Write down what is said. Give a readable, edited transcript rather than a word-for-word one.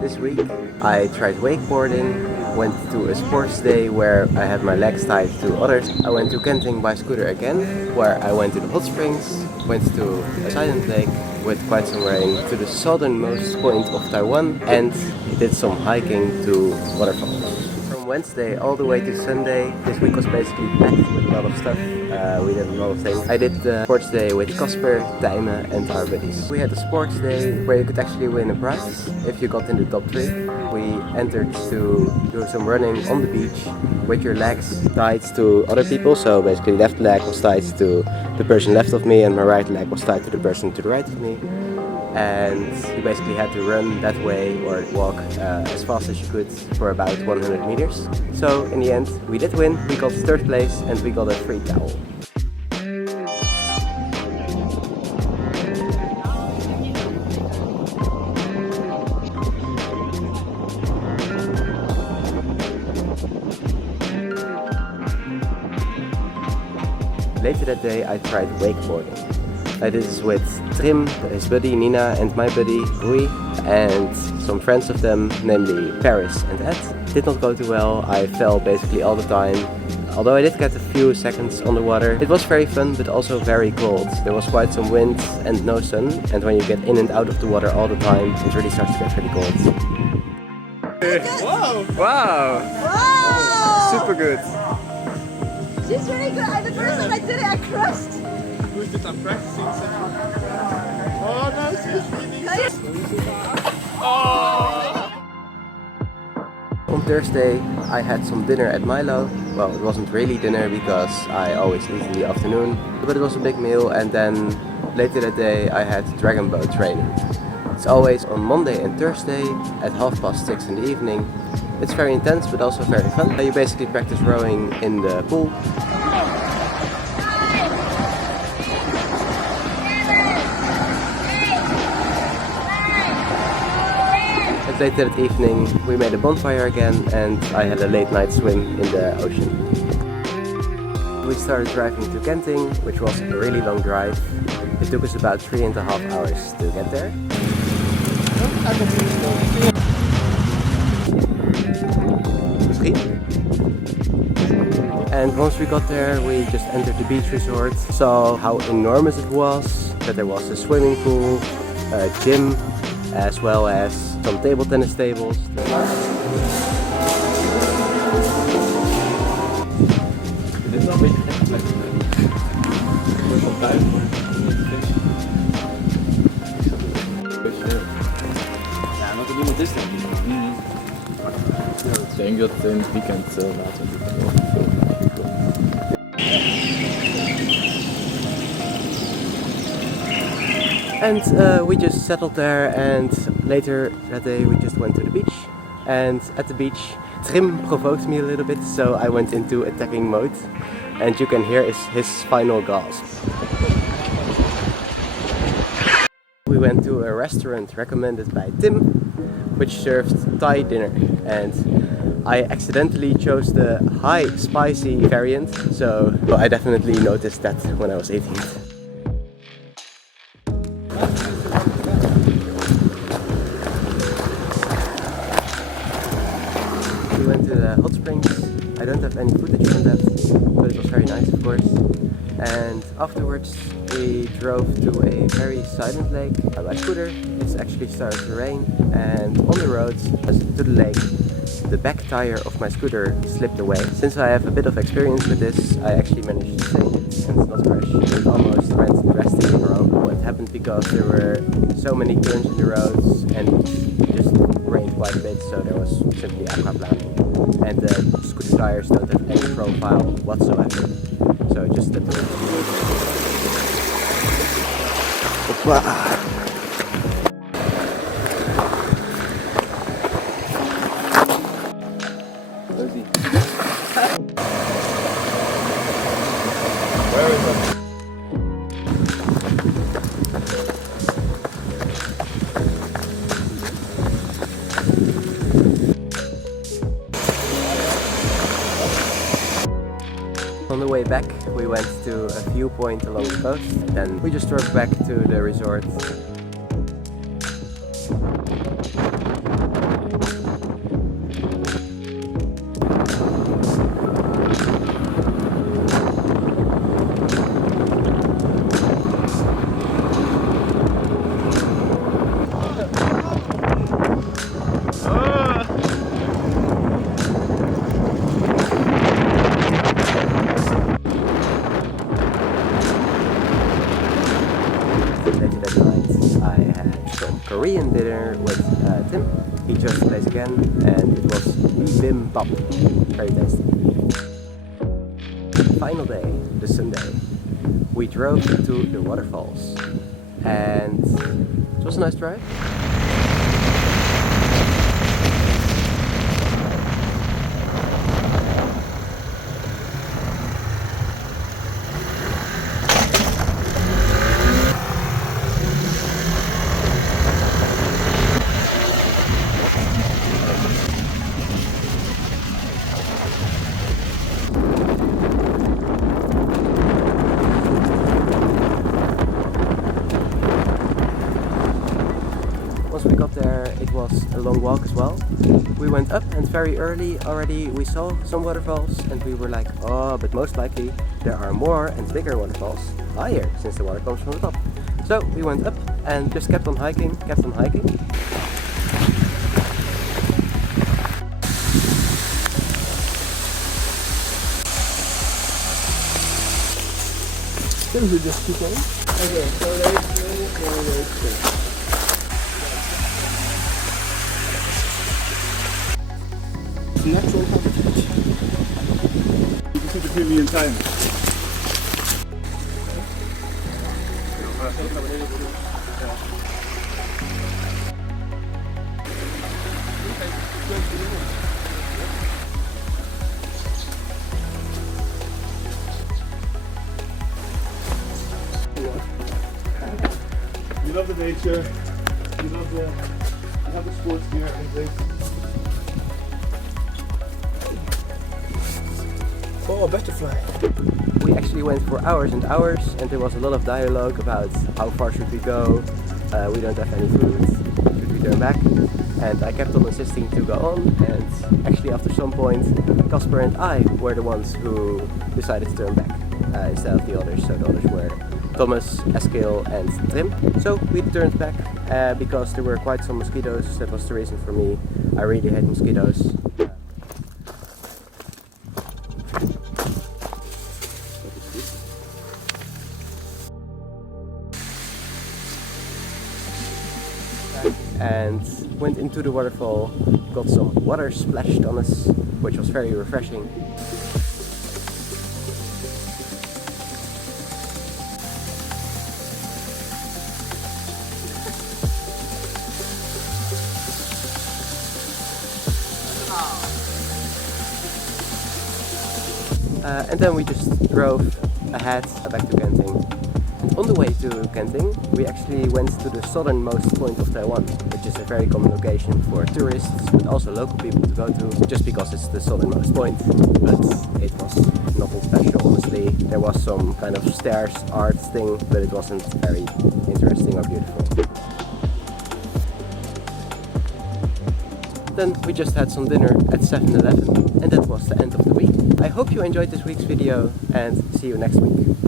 this week. I tried wakeboarding, went to a sports day where I had my legs tied to others. I went to Kenting by scooter again, where I went to the hot springs, went to a silent lake with quite some rain, to the southernmost point of Taiwan, and did some hiking to Waterfalls. From Wednesday all the way to Sunday, this week was basically packed with a lot of stuff. We did a lot of things. I did the sports day with Casper, Trym and our buddies. We had a sports day where you could actually win a prize if you got in the top 3. We entered to do some running on the beach with your legs tied to other people. So basically left leg was tied to the person left of me and my right leg was tied to the person to the right of me. And you basically had to run that way or walk as fast as you could for about 100 meters. So in the end we did win, we got 3rd place and we got a free towel. Later that day I tried wakeboarding. I did this with Trym, his buddy Nina and my buddy Rui and some friends of them, namely Paris and Ed. Did not go too well, I fell basically all the time. Although I did get a few seconds on the water. It was very fun but also very cold. There was quite some wind and no sun, and when you get in and out of the water all the time it really starts to get really cold. Wow! Wow! Wow! Super good! She's really good. The first time I did it, I crushed. Who's this? I'm practicing. Oh no, she's leaning. Oh! On Thursday I had some dinner at Milo. Well, it wasn't really dinner because I always eat in the afternoon, but it was a big meal, and then later that day I had dragon boat training. It's always on Monday and Thursday at 6:30 in the evening. It's very intense but also very fun. You basically practice rowing in the pool. And later that evening we made a bonfire again and I had a late night swim in the ocean. We started driving to Kenting, which was a really long drive. It took us about 3.5 hours to get there. And once we got there, we just entered the beach resort, saw how enormous it was, that there was a swimming pool, a gym, as well as some table tennis tables. Ik denk dat het in het weekend later And we just settled there, and later that day we just went to the beach. And at the beach Trym provoked me a little bit, so I went into attacking mode. And you can hear his final gasp. We went to a restaurant recommended by Tim, which served Thai dinner, and I accidentally chose the high spicy variant, so I definitely noticed that when I was eating it. We went to the hot springs. I don't have any footage from that, but it was very nice of course. And afterwards we drove to a very silent lake by scooter. It's actually started to rain, and on the road to the lake the back tire of my scooter slipped away. Since I have a bit of experience with this, I actually managed to save it and not crash. It almost went drastically wrong. It happened because there were so many turns in the roads and it just rained quite a bit, so there was simply aquaplaning. And the scooter tires don't have any profile whatsoever, so it just slipped away. Where is it? On the way back we went to a viewpoint along the coast, then we just drove back to the resort. he chose the place again, and it was bibimbap. Very tasty. Final day, the Sunday. We drove to the waterfalls, and it was a nice drive. Once we got there, it was a long walk as well. We went up, and very early already we saw some waterfalls, and we were like, oh, but most likely there are more and bigger waterfalls higher, since the water comes from the top. So we went up and just kept on hiking, Can we just keep on? Okay, so there's two. Natural habitat. You can see the TV in time. You love the nature, you have the sports gear and things. Oh, a butterfly. We actually went for hours and hours, and there was a lot of dialogue about how far should we go, we don't have any food, should we turn back? And I kept on insisting to go on, and actually after some point Casper and I were the ones who decided to turn back instead of the others. So the others were Thomas, Eskil and Trym. So we turned back because there were quite some mosquitoes. That was the reason for me. I really hate mosquitoes. And went into the waterfall, got some water splashed on us, which was very refreshing. And then we just drove ahead back to Genting. And on the way to Genting, we actually went to the southernmost point of Taiwan, which is a very common location for tourists, but also local people to go to, just because it's the southernmost point. But it was nothing special, honestly. There was some kind of stairs art thing, but it wasn't very interesting or beautiful. Then we just had some dinner at 7-Eleven, and that was the end of the week. I hope you enjoyed this week's video, and see you next week.